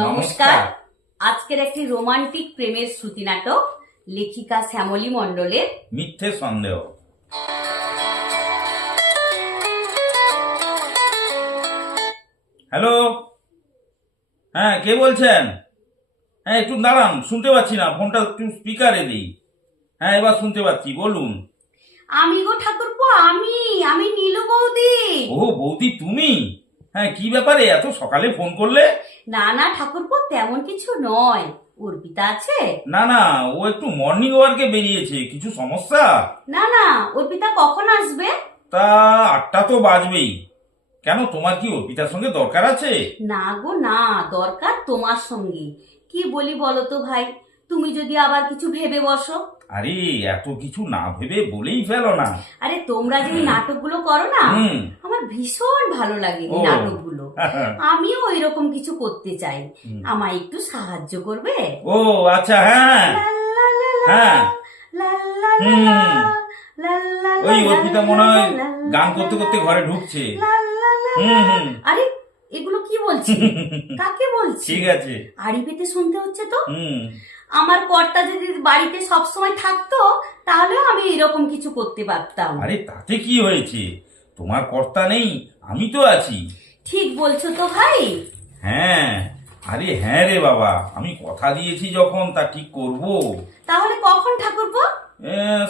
নমস্কার। আজকের একটি রোমান্টিক প্রেমের শ্রুতি নাটক লেখিকা শ্যামলী মণ্ডলের মিথ্যে সন্দেহ। হ্যালো? হ্যাঁ কে বলছেন? হ্যাঁ একটু দাঁড়ান শুনতে পাচ্ছি না ফোনটা একটু স্পিকারে দিই হ্যাঁ এবার শুনতে পাচ্ছি বলুন। আমি গো ঠাকুরপো আমি আমি নীলু বৌদি। ও বৌদি তুমি? হ্যাঁ কি ব্যাপারে? এত সকালে ফোন করলে? না না ঠাকুরপো তেমন কিছু নয়। অর্পিতা আছে? না না ও একটু মর্নিং ওয়ার্কে বেরিয়েছে। কিছু সমস্যা? না না অর্পিতা কখন আসবে? তা আটটা তো বাজবেই। কেন তোমার কি অর্পিতার সঙ্গে দরকার আছে? না গো না দরকার তোমার সঙ্গে। কি বলি বলো তো ভাই? তুমি যদি আবার কিছু ভেবে বসো। আরে এত কিছু না ভেবে বলেই ফেলো না। আরে তোমরা যে এই নাটকগুলো করো না হুম। আমার ভীষণ ভালো লাগে এই ও। নাটকগুলো। আমিও এরকম কিছু করতে চাই। হুম। আমায় একটু সাহায্য করবে? ও আচ্ছা হ্যাঁ। হ্যাঁ। হুম। ওই অর্পিতা মনে হয় গান করতে করতে ঘরে ঢুকছে। হুম হুম। আরে এগুলো কি বলছি? কাকে বলছি? ঠিক আছে। আড়ি পেতে শুনতে হচ্ছে তো? হুম। আমার কর্তা যদি বাড়িতে সব সময় থাকতো তাহলে আমি এরকম কিছু করতে পারতাম। আরে তাতে কি হয়েছে? তোমার কর্তা নেই আমি তো আছি। ঠিক বলছো তো ভাই। হ্যাঁ আরে হ্যাঁ রে বাবা আমি কথা দিয়েছি যখন তা ঠিক করব? তাহলে কখন ঠাকুরপো?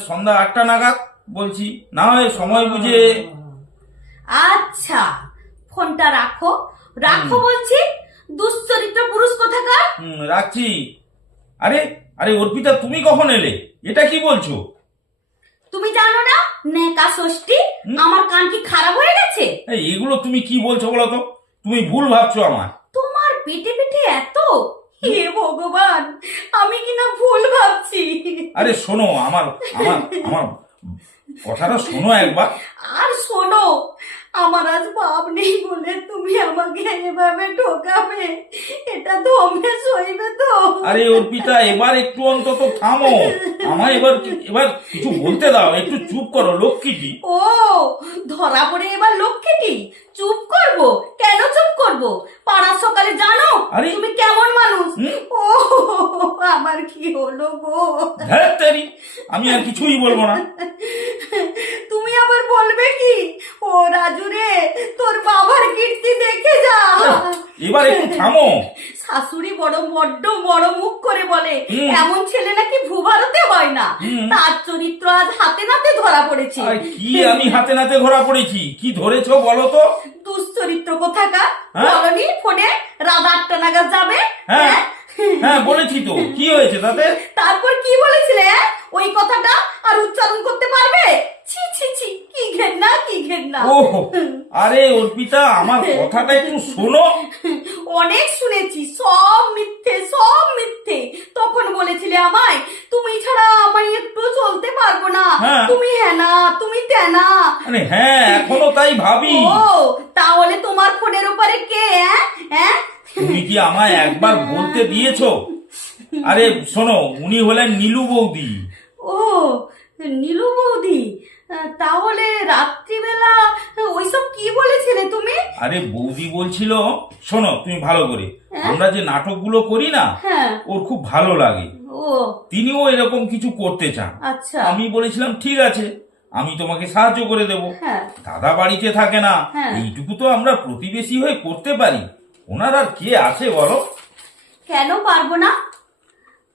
সন্ধ্যা আটটা নাগাদ বলছি না হয় সময় বুঝে আচ্ছা ফোনটা রাখো। রাখো। বলছি দুশ্চরিত্র পুরুষ কোথাকার? রাখছি। আরে আরে অর্পিতা তুমি কখন এলে? এটা কি বলছো? তুমি জানো না? নেকা ষষ্ঠী? আমার কান কি খারাপ হয়ে গেছে? এই, এগুলো তুমি কি বলছো বলো তো? তুমি ভুল ভাবছ আমার। তোমার পেটে পেটে এত? হে ভগবান আমি কিনা ভুল ভাবছি। আরে শোনো আমার আমার আমার কথাটা শোনো একবার। আর শোনো আমার আজ বাপ নেই বলে তুমি আমাকে এভাবে ঠকাবে। এটা দমে সইবে তো। আরে অর্পিতা এবার একটু অন্তত থামো। আমায় এবার এবার কিছু বলতে দাও একটু চুপ করো লক্ষ্মীটি ও ধরা পড়ে এবার লক্ষ্মীটি। চুপ করব? কেন চুপ করব? পাড়ার সকালে জানো আরে? তুমি কেমন মানুষ? ও আমার কি হলো গো? হ্যাঁ আমি আর কিছুই বলব না তুমি আবার বলবে কি ও রাজু রে তোর বাবার কীর্তি দেখে যা এবার একটু থামো। শাশুড়ি বড় বড্ড বড় মুখ করে বলে এমন ছেলে নাকি ভূভারতে হয় না। তার চরিত্র আজ হাতে নাতে ধরা পড়েছে। কি আমি হাতে নাতে ধরা পড়েছি? কি ধরেছো বলো তো? দুশ্চরিত্র কোথাকার? হ্যাঁ? বলনি ফোনে রাত আটটা নাগাদ যাবে? হ্যাঁ। হ্যাঁ? হ্যাঁ বলেছি তো। কি হয়েছে তাতে? তারপর কি বলেছিলে? ওই কথাটা আর উচ্চারণ করতে পারবে? ছি ছি ছি কি ঘেন্না কি ঘেন্না। ও আরে অর্পিতা আমার কথাটা একটু শোনো। অনেক শুনেছি সব মিথ্যে সব মিথ্যে। তখন বলেছিলে আমায় তুমি ছাড়া আমায় একটু চলতে পারব না। হ্যাঁ। তুমি হ্যাঁ না তুমি তেনা হ্যাঁ এখনও তাই ভাবি। ও তাহলে তোমার ফোনের উপরে কে হ্যাঁ হ্যাঁ তুমি কি আমায় একবার বলতে দিয়েছ? আরে শোনো উনি হলেন নীলু বৌদি। ও নীলু বৌদি? তাহলে রাত্রিবেলা ওইসব কি বলেছিলে তুমি? আরে বৌদি বলছিল শোনো তুমি ভালো করে। হ্যাঁ? আমরা যে নাটকগুলো করি না হ্যাঁ। ওর খুব ভালো লাগে। ও। তিনিও এরকম কিছু করতে চান। আচ্ছা। আমি বলেছিলাম ঠিক আছে আমি তোমাকে সাহায্য করে দেব। হ্যাঁ। দাদা বাড়িতে থাকে না। এইটুকু তো আমরা প্রতিবেশী হয়ে করতে পারি। ওনার আর কে আছে বলো? কেন পারব না?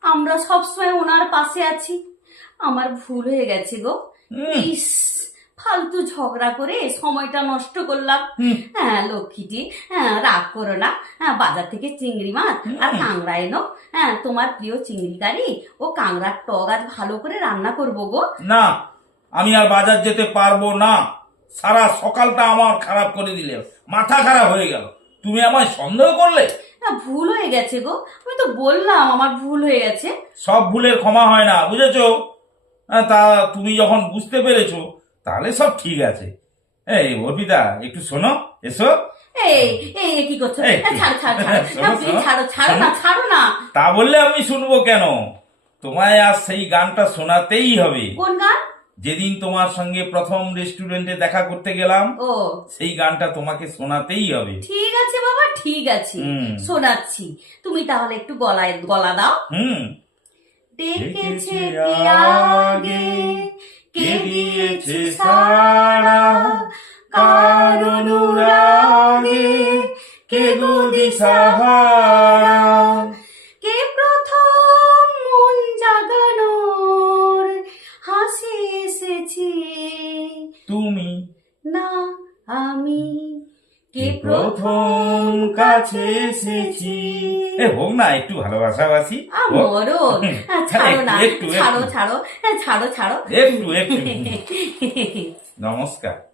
আমরা সবসময় ওনার পাশে আছি। আমার ভুল হয়ে গেছে গো। ইস ফালতু ঝগড়া করে সময়টা নষ্ট করলাম। হ্যাঁ লক্ষ্মীটি হ্যাঁ রাগ করো না। হ্যাঁ বাজার থেকে চিংড়ি মাছ আর। কাংড়া এনো। হ্যাঁ তোমার প্রিয় চিংড়ি কারি ও কাংড়ার টক আজ ভালো করে রান্না করব গো। না আমি আর বাজার যেতে পারব না। সারা সকালটা আমার খারাপ করে দিলে। মাথা খারাপ হয়ে গেল। তুমি আমায় সন্দেহ করলে? হ্যাঁ ভুল হয়ে গেছে গো। আমি তো বললাম আমার ভুল হয়ে গেছে। সব ভুলের ক্ষমা হয় না বুঝেছ? তা তুমি যখন বুঝতে পেরেছ তাহলে সব ঠিক আছে। এই অর্পিতা একটু শোনো এসো। তা বললে আমি শুনব কেন? তোমায় আজ সেই গানটা শোনাতেই হবে। কোন গান? যেদিন তোমার সঙ্গে প্রথম রেস্টুরেন্টে দেখা করতে গেলাম ও। সেই গানটা তোমাকে শোনাতেই হবে। ঠিক আছে বাবা ঠিক আছে। শোনাচ্ছি। তুমি তাহলে একটু গলায় গলা দাও। হুম। ডেকেছে আগে কে দিয়েছে সাড়া? কার অনুরাগে কে গো দিশাহারা কে প্রথম মন জাগানোর হাসি এসেছে? তুমি? না আমি কে প্রথম কাছে এসেছি? এ হোক না একটু ভালোবাসাবাসি। মরণ। ছাড়ো না ছাড়ো ছাড়ো ছাড়ো ছাড়ো। একটু একটু। নমস্কার